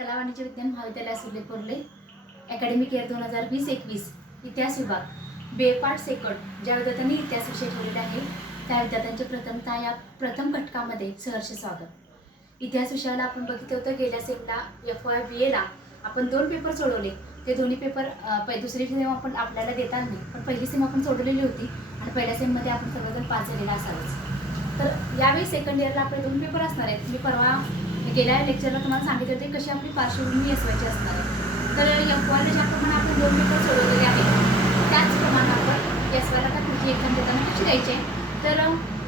कला वाणिज्य विज्ञान महाविद्यालय सुले कोर्ले अकॅडमिक इयर 2020-21 इतिहास विभाग बी ए पार्ट सेकंड ज्या विद्यार्थ्यांनी इतिहास विषय ठेवलेला आहे त्या विद्यार्थ्यांचे प्रथमतः या प्रथम घटकामध्ये सहर्ष स्वागत. इतिहास विषयाला आपण बघितलं होतं गेल्या सेमला FY BA ला आपण 2 पेपर सोडवले. ते दोन्ही पेपर दुसरी सेम आपण आपल्याला देता नाही, पण पहिली सेम आपण सोडवलेली होती आणि पहिल्या सेममध्ये आपण सगळेजण पास झालेला असावेच. तर यावेळी सेकंड इयरला आपले 2 पेपर असणार आहेत. मी परवा गेल्या लेक्चरला तुम्हाला सांगितले होते कशी आपली पार्श्वभूमी SYची असणार आहे. तर FYला ज्याप्रमाणे आपण 2 पेपर सोडवलेले आहेत त्याचप्रमाणे आपण SYला आता पुढची एक्झाम देताना कशी द्यायची आहे. तर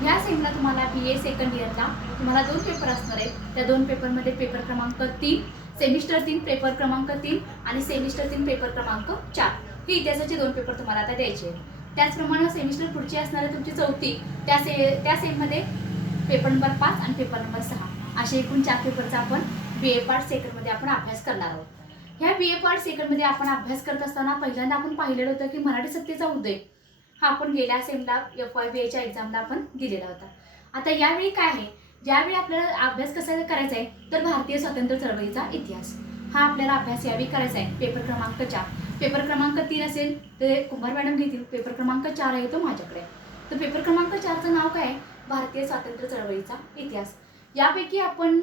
ह्या सेमला तुम्हाला BA सेकंड इयरला तुम्हाला 2 पेपर असणार आहेत. त्या 2 पेपरमध्ये पेपर क्रमांक 3 सेमिस्टर 3 पेपर क्रमांक 3 आणि सेमिस्टर 3 पेपर क्रमांक 4 ही इतिहासाचे 2 पेपर तुम्हाला आता द्यायचे आहेत. त्याचप्रमाणे सेमिस्टर पुढची असणार आहे तुमची चौथी त्या सेममध्ये पेपर नंबर 5 आणि पेपर नंबर 6 असे एकूण 4 पेपरचा आपण BA पार्ट सेकंडमध्ये आपण अभ्यास करणार आहोत. ह्या BA पार्ट सेकंडमध्ये आपण अभ्यास करत असताना पहिल्यांदा आपण पाहिलेलं होतं की मराठी सत्तेचा उदय हा आपण गेल्या सेमला FY BAच्या एक्झामला आपण दिलेला होता. आता यावेळी काय आहे, ज्यावेळी आपल्याला अभ्यास कसा करायचा आहे तर भारतीय स्वातंत्र्य चळवळीचा इतिहास हा आपल्याला अभ्यास यावेळी करायचा आहे. पेपर क्रमांक 4 पेपर क्रमांक 3 असेल तर कुंभार मॅडम घेतील. पेपर क्रमांक 4 आहे तो माझ्याकडे. तर पेपर क्रमांक 4चं नाव काय आहे, भारतीय स्वातंत्र्य चळवळीचा इतिहास. यापैकी आपण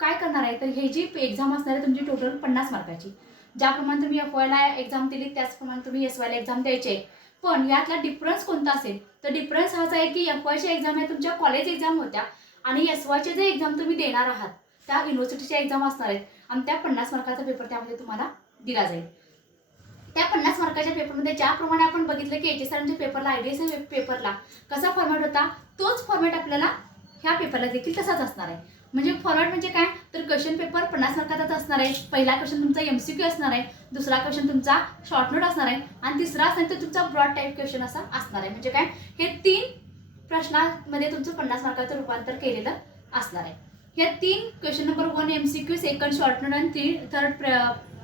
काय करणार आहे तर हे जी एक्झाम असणार आहे तुमची टोटल 50 मार्काची. ज्याप्रमाणे तुम्ही FYला एक्झाम दिली त्याचप्रमाणे तुम्ही SYला एक्झाम द्यायची आहे. पण यातला डिफरन्स कोणता असेल तर डिफरन्स हाच आहे की FYची एक्झाम आहे तुमच्या कॉलेज एक्झाम होत्या आणि SYचे जे एक्झाम तुम्ही देणार आहात त्या युनिव्हर्सिटीच्या एक्झाम असणार आहेत आणि त्या 50 मार्काचा पेपर त्यामध्ये तुम्हाला दिला जाईल. त्या 50 मार्काच्या पेपरमध्ये ज्याप्रमाणे आपण बघितलं की HS सरांच्या पेपरला IDS पेपरला कसा फॉर्मॅट होता तोच फॉर्मॅट आपल्याला ह्या पेपरला देखील तसाच असणार आहे. म्हणजे फॉर्मॅट म्हणजे काय तर क्वेश्चन पेपर 50 मार्काचाच असणार आहे. पहिला क्वेश्चन तुमचा MCQ असणार आहे, दुसरा क्वेश्चन तुमचा शॉर्ट नोट असणार आहे आणि तिसरा असेल तर तुमचा ब्रॉड टाईप क्वेश्चन असा असणार आहे. म्हणजे काय हे 3 प्रश्नांमध्ये तुमचं 50 मार्काचं रूपांतर केलेलं असणार आहे. या 3 question number 1 MCQ, second short note आणि थर्ड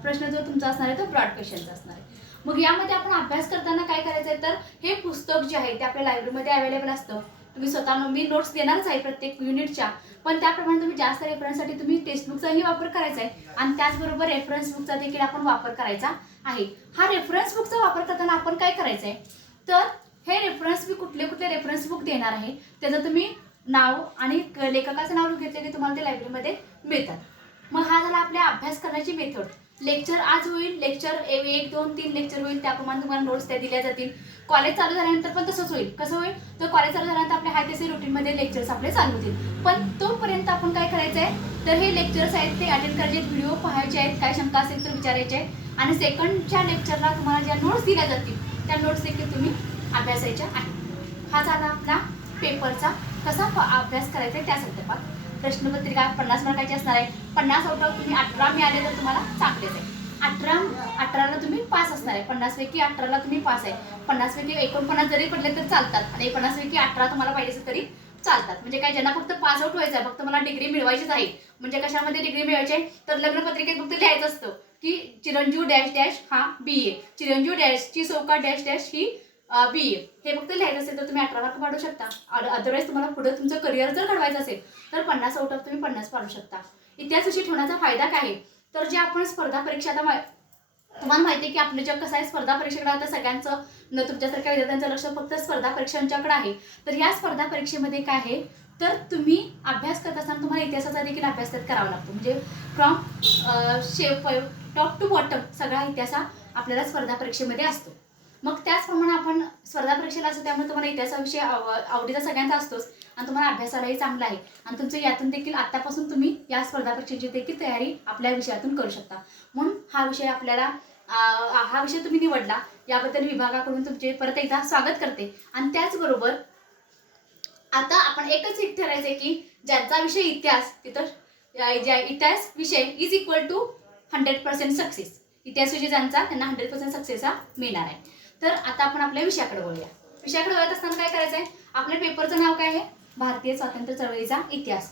प्रश्न जो तुमचा असणार आहे तो ब्रॉड क्वेश्चनचा असणार आहे. मग यामध्ये आपण अभ्यास करताना काय करायचं आहे तर हे पुस्तक जे आहे ते आपल्या लायब्ररीमध्ये अवेलेबल असतं. तुम्ही स्वतः मी नोट्स देणारच आहे प्रत्येक युनिटच्या, पण त्याप्रमाणे तुम्ही जास्त रेफरन्ससाठी तुम्ही टेक्स्टबुकचाही वापर करायचा आहे आणि त्याचबरोबर रेफरन्स बुकचा देखील आपण वापर करायचा आहे. हा रेफरन्स बुकचा वापर करताना आपण काय करायचं आहे तर हे रेफरन्स मी कुठले रेफरन्स बुक देणार आहे त्याचं तुम्ही नाव आणि लेखकाचं नाव घेतले की तुम्हाला ते लायब्ररीमध्ये मिळतात. मग हा झाला आपल्या अभ्यास करण्याची मेथड. लेक्चर आज होईल, लेक्चर 1, 2, 3 लेक्चर होईल, त्याप्रमाणे तुम्हाला नोट्स त्या दिल्या जातील. कॉलेज चालू झाल्यानंतर पण तसंच होईल. कसं होईल तर कॉलेज चालू झाल्यानंतर आपले हाय तसे रुटीनमध्ये लेक्चर्स आपले चालू होतील. पण तोपर्यंत आपण काय करायचं आहे तर हे लेक्चर्स आहेत ते अटेंड करायचे, व्हिडिओ पाहायचे आहेत, काय शंका असेल तर विचारायचे आहे आणि सेकंडच्या लेक्चरला तुम्हाला ज्या नोट्स दिल्या जातील त्या नोट्स देखील तुम्ही अभ्यासायच्या आहेत. हा झाला आपला पेपरचा कसा अभ्यास करायचा आहे त्या संदर्भात. प्रश्नपत्रिका 50 मार्काची असणार आहे. 50 आउट ऑफ तुम्ही 18 मिळाले तर तुम्हाला चांगलेच आहे. 18ला तुम्ही पास असणार आहे. 50 पैकी 18ला तुम्ही पास आहे. 50 पैकी 49 जरी पडले तर चालतात आणि 50 पैकी 18 तुम्हाला पाहिजे असेल तरी चालतात. म्हणजे काय ज्यांना फक्त पास आउट व्हायचं आहे, फक्त मला डिग्री मिळवायचीच आहे. म्हणजे कशामध्ये डिग्री मिळवायची आहे तर लग्नपत्रिकेत फक्त लिहायचं असतं की चिरंजीव डॅश डॅश हा BA, चिरंजीव डॅशची सौका डॅश डॅश ही BA. हे फक्त लिहायचं असेल तर तुम्ही 18 मार्क पाडू शकता. अदरवाईज तुम्हाला पुढे तुमचं करिअर जर घडवायचं असेल तर 50 आउट ऑफ तुम्ही 50 पाडू शकता. इतिहास विषय ठेवण्याचा फायदा काय आहे तर जे आपण स्पर्धा परीक्षा आता तुम्हाला माहिती आहे की आपलं जग कसं आहे, स्पर्धा परीक्षेकडे आता सगळ्यांचं न तुमच्यासारख्या विद्यार्थ्यांचं लक्ष फक्त स्पर्धा परीक्षांच्याकडे आहे. तर या स्पर्धा परीक्षेमध्ये काय आहे तर तुम्ही अभ्यास करत असताना तुम्हाला इतिहासाचा देखील अभ्यास करावा लागतो. म्हणजे फ्रॉम टॉप टू बॉटम सगळा इतिहास आपल्याला स्पर्धा परीक्षेमध्ये असतो. मग त्याचप्रमाणे आपण स्पर्धा परीक्षेला असतो त्यामुळे तुम्हाला इतिहासाविषयी आवडीचा सगळ्यांचा असतोच आणि तुम्हाला अभ्यासालाही चांगला आहे आणि तुमचं यातून देखील आत्तापासून तुम्ही या स्पर्धा परीक्षेची देखील तयारी आपल्या विषयातून करू शकता. म्हणून हा विषय आपल्याला हा विषय तुम्ही निवडला याबद्दल विभागाकडून तुमचे परत एकदा स्वागत करते. आणि त्याचबरोबर आता आपण एकच एक ठरायचं की ज्यांचा विषय इतिहास तिथं इतिहास विषय इज इक्वल टू 100% सक्सेस. इतिहास विषय ज्यांचा त्यांना 100% सक्सेस हा मिळणार आहे. तर आता आपण आपल्या विषयाकडे वळूया. विषयाकडे वळत असताना काय करायचं आहे आपल्या पेपरचं नाव काय आहे भारतीय स्वातंत्र्य चळवळीचा इतिहास.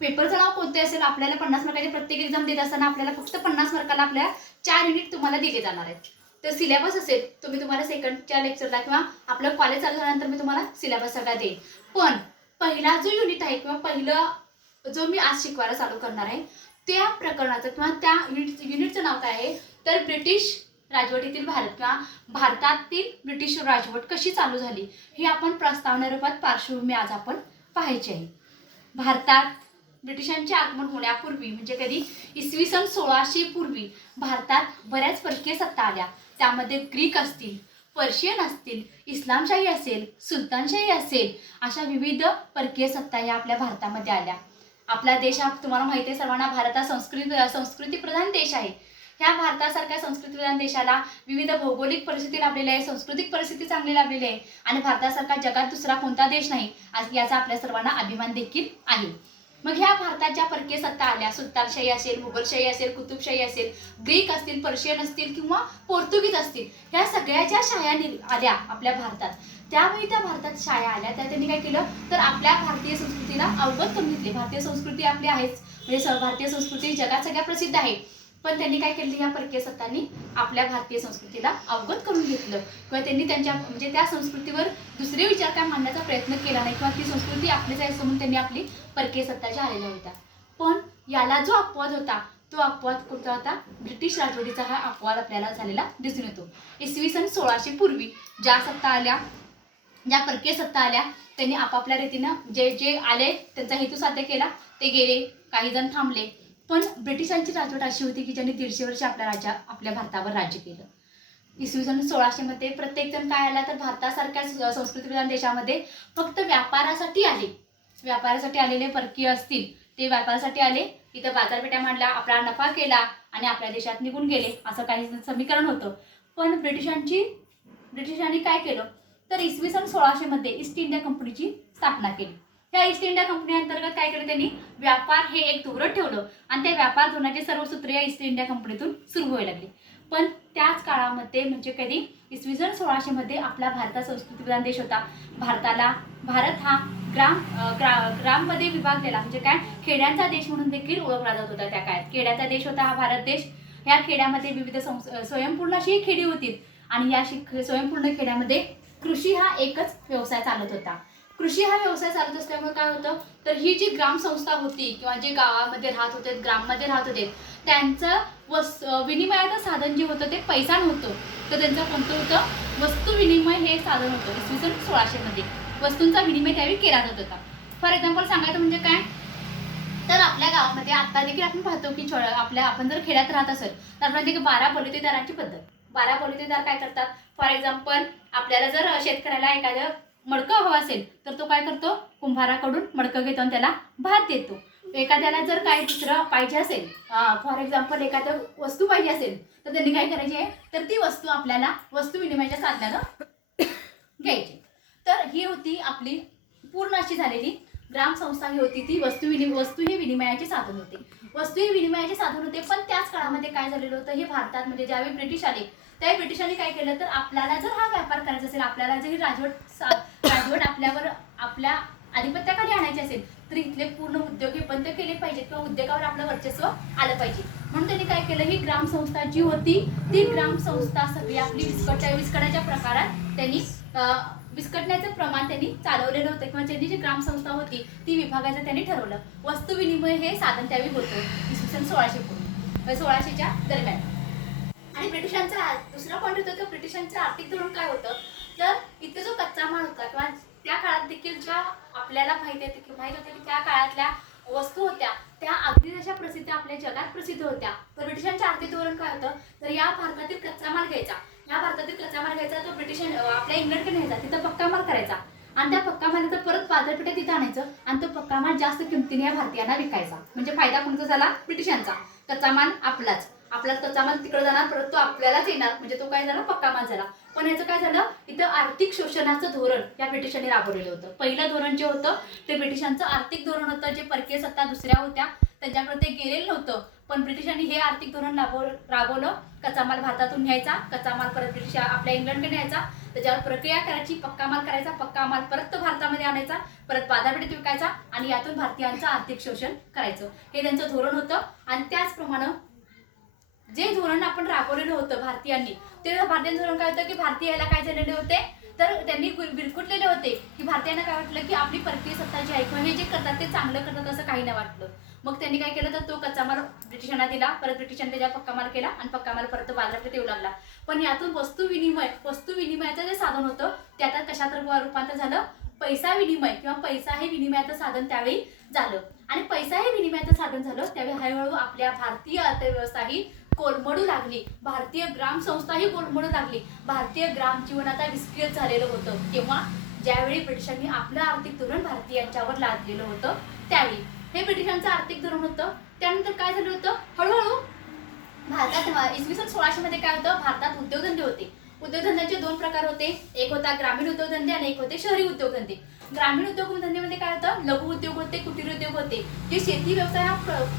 पेपरचं नाव कोणते असेल आपल्याला 50 मार्काची प्रत्येक एक्झाम देत असताना आपल्याला फक्त 50 मार्काला आपल्या 4 युनिट तुम्हाला दिले जाणार आहेत. तर सिलेबस असेल तुम्हाला सेकंडच्या लेक्चरला किंवा आपलं कॉलेज चालू झाल्यानंतर मी तुम्हाला सिलेबस सगळा देईन. पण पहिला जो युनिट आहे किंवा पहिलं जो मी आज शिकवायला चालू करणार आहे त्या प्रकरणाचं किंवा त्या युनिटचं नाव काय आहे तर ब्रिटिश राजवटीतील भारत किंवा भारतातील ब्रिटिश राजवट कशी चालू झाली हे आपण प्रस्तावना रूपात पार्श्वभूमी आज आपण पाहायची आहे. भारतात ब्रिटिशांचे आगमन होण्यापूर्वी म्हणजे कधी इसवी सन 1600 पूर्वी भारतात बऱ्याच परकीय सत्ता आल्या. त्यामध्ये ग्रीक असतील, पर्शियन असतील, इस्लामशाही असेल, सुलतानशाही असेल, अशा विविध परकीय सत्ता या आपल्या भारतामध्ये आल्या. आपला देश हा तुम्हाला माहिती आहे सर्वांना, भारत हा संस्कृती प्रधान देश आहे. ह्या भारतासारख्या संस्कृती प्रधान देशाला विविध भौगोलिक परिस्थिती लाभलेली आहे, सांस्कृतिक परिस्थिती चांगली लाभलेली आहे आणि भारतासारखा जगात दुसरा कोणता देश नाही आज याचा आपल्या सर्वांना अभिमान देखील आहे. मग ह्या भारतात ज्या परकीय सत्ता आल्या, सुलतानशाही असेल, मुघलशाही असेल, कुतुबशाही असेल, ग्रीक असतील, पर्शियन असतील किंवा पोर्तुगीज असतील, ह्या सगळ्या ज्या शाया आल्या आपल्या भारतात, त्यावेळी त्या भारतात शाया आल्या त्या त्यांनी काय केलं तर आपल्या भारतीय संस्कृतीला अवगत करून घेतले. भारतीय संस्कृती आपली आहेच, म्हणजे भारतीय संस्कृती जगात सगळ्या प्रसिद्ध आहे, पण त्यांनी काय केलं या परकीय सत्तांनी आपल्या भारतीय संस्कृतीला अवगत करून घेतलं किंवा त्यांनी त्यांच्या म्हणजे त्या संस्कृतीवर दुसरे विचार काय मांडण्याचा प्रयत्न केला नाही किंवा ती संस्कृती आपलीच आहे म्हणून त्यांनी आपली परकीय सत्ताच्या आलेल्या होत्या. पण याला जो अपवाद होता तो अपवाद कोणता होता, ब्रिटिश राजवटीचा हा अपवाद आपल्याला झालेला दिसून येतो. इसवी सन 1600 पूर्वी ज्या सत्ता आल्या, ज्या परकीय सत्ता आल्या, त्यांनी आपापल्या रीतीनं जे जे आले त्यांचा हेतू साध्य केला, ते गेले, काही जण थांबले. पण ब्रिटिशांची राजवट अशी होती की ज्यांनी 150 वर्ष आपल्या भारतावर राज्य केलं. इसवी सन 1600 मध्ये प्रत्येक जण काय आला तर भारतासारख्या संस्कृती प्रधान देशामध्ये फक्त व्यापारासाठी आले. व्यापारासाठी आलेले परकीय असतील ते व्यापारासाठी आले, इथं बाजारपेठा मांडला, आपला नफा केला आणि आपल्या देशात निघून गेले, असं काही समीकरण होतं. पण ब्रिटिशांनी काय केलं तर इसवी सन 1600 मध्ये ईस्ट इंडिया कंपनीची स्थापना केली. त्या ईस्ट इंडिया कंपनी अंतर्गत काय केलं त्यांनी, व्यापार हे एक धोरण ठेवलं आणि त्या व्यापार धोरणाचे सर्व सूत्र या ईस्ट इंडिया कंपनीतून सुरू व्हायला लागले. पण त्याच काळामध्ये म्हणजे कधी इसवी सन 1600 मध्ये आपला भारत संस्कृती प्रधान देश होता. भारत हा ग्राममध्ये विभागलेला म्हणजे काय खेड्यांचा देश म्हणून देखील ओळखला जात होता. त्या काळात खेड्याचा देश होता हा भारत देश. ह्या खेड्यामध्ये विविध स्वयंपूर्ण अशी खेडी होती आणि या स्वयंपूर्ण खेड्यामध्ये कृषी हा एकच व्यवसाय चालत होता. कृषी हा व्यवसाय चालत असल्यामुळे काय होतं तर ही जी ग्रामसंस्था होती किंवा जे गावामध्ये राहत होते, ग्राममध्ये राहत होते, त्यांचं विनिमयाचं साधन जे होतं ते पैसा नव्हतं, तर त्यांचं कोणतं होतं वस्तू विनिमय हे साधन होतं. इसवी सन 1600 मध्ये वस्तूंचा विनिमय त्यावेळी केला जात होता. फॉर एक्झाम्पल सांगायचं म्हणजे काय तर आपल्या गावामध्ये आता देखील आपण पाहतो की आपण जर खेड्यात राहत असेल तर आपण देखील 12 बलुतेदारांची पद्धत. 12 बलुतेदार काय करतात, फॉर एक्झाम्पल आपल्याला जर शेतकऱ्याला एखादं मडकं हवं असेल तर तो काय करतो, कुंभाराकडून मडकं घेतो आणि त्याला भात देतो. एखाद्याला जर काही दुसरं पाहिजे असेल, फॉर एक्झाम्पल एखादं वस्तू पाहिजे असेल तर त्यांनी काय करायची आहे तर ती वस्तू आपल्याला वस्तू विनिमयाच्या साधनानं घ्यायची. तर ही होती आपली पूर्ण अशी झालेली ग्रामसंस्था ही होती, ती वस्तू ही विनिमयाचे साधन होते. वस्तू ही विनिमयाचे साधन होते. पण त्याच काळामध्ये काय झालेलं होतं, हे भारतात म्हणजे ज्यावेळी ब्रिटिश आले त्यावेळी ब्रिटिशांनी काय केलं तर आपल्याला जर हा व्यापार करायचा असेल, आपल्याला जर ही राजवट आपल्यावर आपल्या आधिपत्याखाली आणायची असेल तर इथले पूर्ण उद्योग हे बंद केले पाहिजेत किंवा उद्योगावर आपलं वर्चस्व आलं पाहिजे. म्हणून त्यांनी काय केलं, ही ग्रामसंस्था जी होती ती ग्रामसंस्था सगळी आपली विस्कटण्याच्या प्रकारात त्यांनी विस्कटण्याचं प्रमाण त्यांनी चालवलेलं होतं किंवा त्यांनी जी ग्रामसंस्था होती ती विभागाचं त्यांनी ठरवलं. वस्तू विनिमय हे साधन त्यावेळी होतं इसवी सन 1600च्या दरम्यान. आणि ब्रिटिशांचा दुसरा पॉईंट होता तर ब्रिटिशांचं आर्थिक धोरण काय होतं तर इथे जो कच्चा माल होता किंवा त्या काळात देखील ज्या आपल्याला माहित होतं की त्या काळातल्या वस्तू होत्या त्या अगदी जशा प्रसिद्ध आपल्या जगात प्रसिद्ध होत्या. तर ब्रिटिशांचं आर्थिक धोरण काय होतं तर या भारतातील कच्चा माल घ्यायचा, तो ब्रिटिश आपल्या इंग्लंडकडे न्यायचा, तिथं पक्का माल करायचा आणि त्या पक्का मालाचं परत बाजारपेठेत तिथं आणायचं आणि तो पक्का माल जास्त किमतीने या भारतीयांना विकायचा. म्हणजे फायदा कोणता झाला, ब्रिटिशांचा. कच्चा माल आपलाच कच्चा माल तिकडे जाणार, परत तो आपल्यालाच येणार, म्हणजे तो काय झाला पक्का माल झाला. पण याचं काय झालं, इथं आर्थिक शोषणाचं धोरण या ब्रिटिशांनी राबवलेलं होतं. पहिलं धोरण जे होतं ते ब्रिटिशांचं आर्थिक धोरण होतं. जे परकीय सत्ता दुसऱ्या होत्या त्यांच्याकडे ते गेलेलं नव्हतं, पण ब्रिटिशांनी हे आर्थिक धोरण राबवलं. कच्चा माल भारतातून न्यायचा, कच्चा माल परत ब्रिटिश आपल्या इंग्लंडकडे न्यायचा, त्याच्यावर प्रक्रिया करायची, पक्का माल करायचा, पक्का माल परत तो भारतामध्ये आणायचा, परत बाजारपेठेत विकायचा आणि यातून भारतीयांचं आर्थिक शोषण करायचं. हे त्यांचं धोरण होतं. आणि त्याचप्रमाणे जे धोरण आपण राबवलेलं होतं भारतीयांनी, ते भारतीय धोरण काय होतं की भारतीयाला काय झालेले होते तर त्यांनी बिरकुटलेले होते की भारतीयांना काय वाटलं की आपली परकीय सत्ता जी आहे किंवा हे जे करतात ते चांगलं करतात असं काही नाही वाटलं. मग त्यांनी काय केलं तर तो कच्चा माल ब्रिटिशांना दिला, परत ब्रिटिशांनी त्याच्यावर पक्का माल केला आणि पक्का माल परत बाजारपेठेत येऊ लागला. पण यातून वस्तू विनिमयाचं जे साधन होतं ते आता कशात रूपांतर झालं, पैसा विनिमय किंवा पैसा हे विनिमयाचं साधन त्यावेळी झालं. आणि पैसा हे विनिमयाचं साधन झालं त्यावेळी हळूहळू आपल्या भारतीय अर्थव्यवस्था ही कोलमडू लागली, भारतीय ग्राम संस्था ही कोलमडू लागली. भारतीय ग्राम जीवन आता विस्कळीत झालेलं होतं तेव्हा, ज्यावेळी ब्रिटिशांनी आपलं आर्थिक धोरण भारतीयांच्यावर लादलेलं होतं त्यावेळी. हे ब्रिटिशांचं आर्थिक धोरण होतं. त्यानंतर काय झालं होतं, हळूहळू भारतात इसवी सन 1600 मध्ये काय होतं, भारतात उद्योगधंदे होते. उद्योगधंद्याचे दोन प्रकार होते, एक होता ग्रामीण उद्योगधंदे आणि एक होते शहरी उद्योगधंदे. ग्रामीण उद्योगधंदेमध्ये काय होतं, लघु उद्योग होते, कुटीर उद्योग होते. जे शेती व्यवसाय हा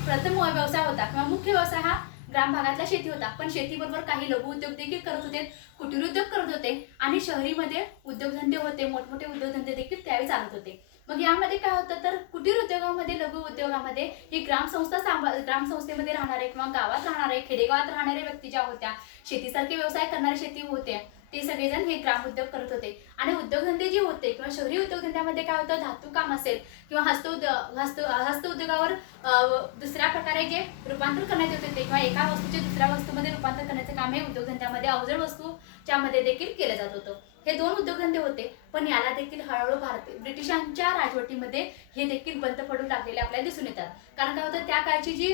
प्रथम व्यवसाय होता किंवा मुख्य व्यवसाय हा ग्राम भागातला शेती होता. पण शेतीबरोबर काही लघु उद्योग देखील करत होते, कुटीर उद्योग करत होते आणि शहरीमध्ये उद्योगधंदे होते, मोठमोठे उद्योगधंदे देखील त्यावेळी चालत होते. मग यामध्ये काय होतं तर कुटीर उद्योगामध्ये, लघु उद्योगामध्ये ही ग्रामसंस्थेमध्ये राहणारे किंवा गावात राहणारे, खेडेगावात राहणारे व्यक्ती ज्या होत्या, शेतीसारखे व्यवसाय करणारे शेती होते, ते सगळेजण हे ग्राम उद्योग करत होते. आणि उद्योगधंदे जे होते किंवा शहरी उद्योगधंद्यामध्ये काय होतं, धातू काम असेल किंवा हस्त उद्योगावर दुसऱ्या प्रकारे जे रूपांतर करण्यात येत होते किंवा एका वस्तूचे दुसऱ्या वस्तूमध्ये रूपांतर करण्याचे काम हे उद्योगधंद्यामध्ये अवजड वस्तूच्या मध्ये देखील केलं जात होतं. हे दोन उद्योगधंदे होते. पण याला देखील हळूहळू ब्रिटिशांच्या राजवटीमध्ये हे देखील बंद पडू लागलेले आपल्याला दिसून येतात. कारण काय होतं, त्या काळची जी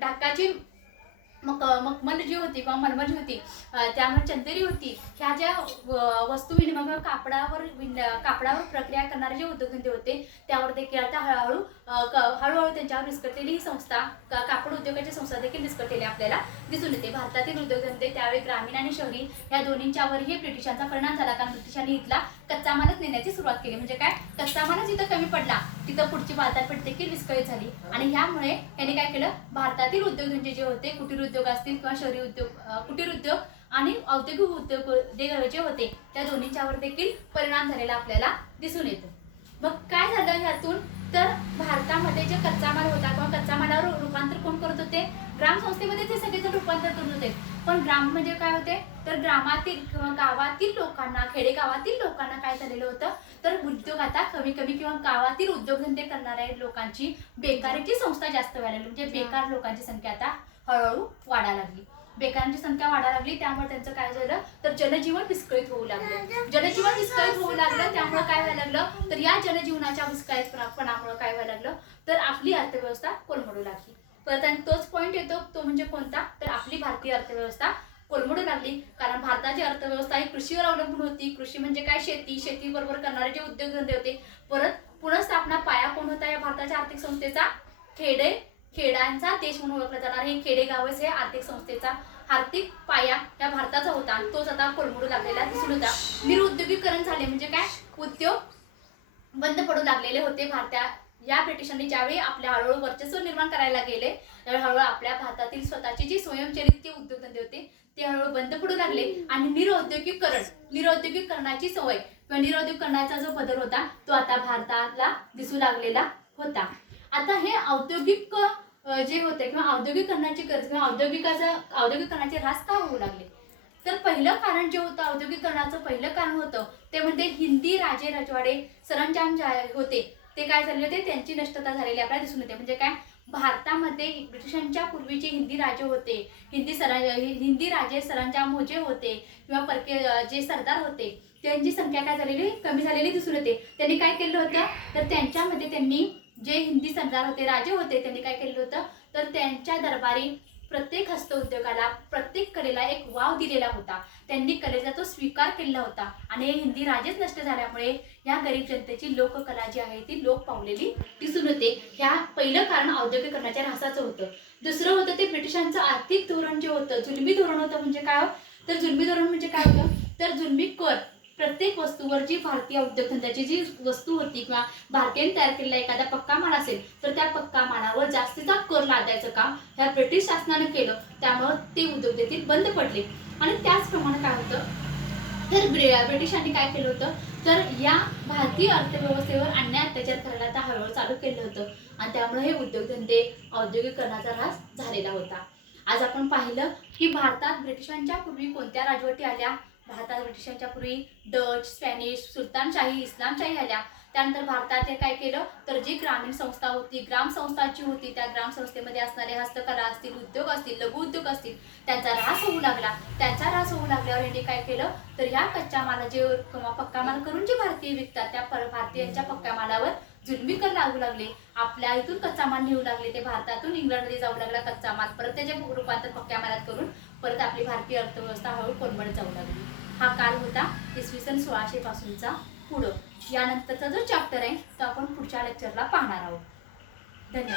ढाकाची मखमल जी होती किंवा मलमल जी होती, त्यामुळे चंदेरी होती, ह्या ज्या वस्तू विनिमय कापडावर प्रक्रिया करणारे जे उद्योगधंदे होते त्यावर देखील आता हळूहळू त्यांच्यावर विस्कटलेली ही संस्था, कापड उद्योगाची संस्था देखील विस्कटलेली आपल्याला दिसून येते. भारतातील उद्योगधंदे त्यावेळी ग्रामीण आणि शहरी या दोन्हींच्यावरही ब्रिटिशांचा परिणाम झाला. कारण ब्रिटिशांनी इथला कच्चा मालच नेण्याची सुरुवात केली. म्हणजे काय, कच्चा मालच जिथं कमी पडला तिथं पुढची बाजारपेठ देखील विस्कळीत झाली. आणि ह्यामुळे यांनी काय केलं, भारतातील उद्योगधंदे जे होते, कुटीर उद्योग असतील किंवा शहरी उद्योग, कुटीर उद्योग आणि औद्योगिक उद्योग जे होते त्या दोन्हीच्यावर देखील परिणाम झालेला आपल्याला दिसून येतो. मग काय झालं ह्यातून तर भारतामध्ये जे कच्चा माल होता किंवा कच्चा मालावर रूपांतर कोण करत होते, ग्राम संस्थेमध्ये ते सगळेजण रूपांतर करत होते. पण ग्राम म्हणजे काय होते तर ग्रामातील किंवा गावातील लोकांना, खेडेगावातील लोकांना काय झालेलं होतं तर उद्योग आता कमी किंवा गावातील उद्योगधंदे करणाऱ्या लोकांची बेकारीची संस्था जास्त व्हायला लागली. म्हणजे बेकार लोकांची संख्या आता हळूहळू वाढायला लागली. बेकारांची संख्या वाढायला लागली त्यामुळे त्यांचं काय झालं तर जनजीवन विस्कळीत होऊ लागलं. जनजीवन विस्कळीत होऊ लागलं त्यामुळे काय व्हायला लागलं तर या जनजीवनाच्या विस्कळीतपणामुळे काय व्हायला लागलं तर आपली अर्थव्यवस्था कोलमडू लागली. परत तोच पॉईंट येतो, तो म्हणजे कोणता तर आपली भारतीय अर्थव्यवस्था कोलमडू लागली. कारण भारताची अर्थव्यवस्था ही कृषीवर अवलंबून होती. कृषी म्हणजे काय, शेती बरोबर करणारे जे उद्योगधंदे होते. परत पुनर्स्थापना पाया कोण होता या भारताच्या आर्थिक संस्थेचा, खेड्यांचा देश म्हणून ओळखला जाणार हे खेडेगावच हे आर्थिक संस्थेचा आर्थिक पाया या भारताचा होता आणि तोच आता कोलमडू लागलेला दिसून होता. निरुद्योगीकरण झाले म्हणजे काय, उद्योग बंद पडू लागलेले होते. या ब्रिटिशांनी ज्यावेळी आपल्या हळूहळू वर्चस्व निर्माण करायला गेले त्यावेळी हळूहळू आपल्या भारतातील स्वतःचे जे स्वयंचलित उद्योगधंदे होते ते हळूहळू बंद पडू लागले. आणि निरुद्योगीकरणाची सवय किंवा निरुद्योगीकरणाचा जो बदल होता तो आता भारताला दिसू लागलेला होता. आता हे औद्योगिक जे होते किंवा औद्योगिकरणाची गरज किंवा औद्योगिकरणाचे ऱ्हास का होऊ लागले तर पहिलं कारण जे होतं औद्योगिकरणाचं पहिलं कारण होतं ते म्हणजे हिंदी राजे रजवाडे सरंजाम जे होते ते काय झालेले होते, त्यांची नष्टता झालेली आपल्याला दिसून येते. म्हणजे काय, भारतामध्ये ब्रिटिशांच्या पूर्वीचे हिंदी राजे होते, हिंदी राजे सरंजाम जे होते किंवा परके जे सरदार होते त्यांची संख्या काय झालेली, कमी झालेली दिसून येते. त्यांनी काय केलं होतं तर त्यांच्यामध्ये त्यांनी जे हिंदी सरदार होते, राजे होते, त्यांनी काय केलं होतं तर त्यांच्या दरबारी प्रत्येक हस्तउद्योगाला, प्रत्येक कलेला एक वाव दिलेला होता. त्यांनी कलेचा तो स्वीकार केला होता. आणि हे हिंदी राजेच नष्ट झाल्यामुळे या गरीब जनतेची लोककला जी आहे ती लोप पावलेली दिसून होते. ह्या पहिलं कारण औद्योगिकरणाच्या ऱ्हासाचं होतं. दुसरं होतं ते ब्रिटिशांचं आर्थिक धोरण जे होतं, जुलमी धोरण होतं. म्हणजे काय तर जुलमी धोरण म्हणजे काय होतं तर जुलमी कर, प्रत्येक वस्तूवर जी भारतीय उद्योगधंद्याची जी वस्तू होती किंवा भारतीयांनी तयार केलेला एखादा पक्का माल असेल तर त्या पक्का मालावर जास्तीचा कर लादायचं काम ह्या ब्रिटिश शासनाने केलं. त्यामुळे ते उद्योग देखील बंद पडले. आणि त्याचप्रमाणे काय होतं तर ब्रिटिशांनी काय केलं होतं तर या भारतीय अर्थव्यवस्थेवर अन्याय अत्याचार करायला आता हळूहळू चालू केलं होतं. आणि त्यामुळे हे उद्योगधंदे औद्योगिकरणाचा ऱ्हास झालेला होता. आज आपण पाहिलं की भारतात ब्रिटिशांच्या पूर्वी कोणत्या राजवटी आल्या. भारतात ब्रिटिशांच्या पूर्वी डच, स्पॅनिश, सुलतानशाही, इस्लामशाही आल्या. त्यानंतर भारतात हे काय केलं तर जी ग्रामीण संस्था होती, ग्रामसंस्थाची होती, त्या ग्रामसंस्थेमध्ये असणारे हस्तकला असतील, उद्योग असतील, लघु उद्योग असतील, त्यांचा ऱ्हास होऊ लागला. त्यांचा ऱ्हास होऊ लागल्यावर यांनी काय केलं तर ह्या कच्च्या मालाचे किंवा पक्का माल करून जे भारतीय विकतात त्या भारतीयांच्या पक्क्या मालावर जुलमी कर लागू लागले. आपल्या इथून कच्चा माल नेऊ लागले, ते भारतातून इंग्लंडमध्ये जाऊ लागला कच्चा माल, परत त्याचे रूपांतर पक्क्या मालात करून परत आपली भारतीय अर्थव्यवस्था हळूहळू कोलमडत जाऊ लागली. हा काल होता इसवी सन 1600 पासूनचा पुढं. यानंतरचा जो चॅप्टर आहे तो आपण पुढच्या लेक्चरला पाहणार आहोत. धन्यवाद.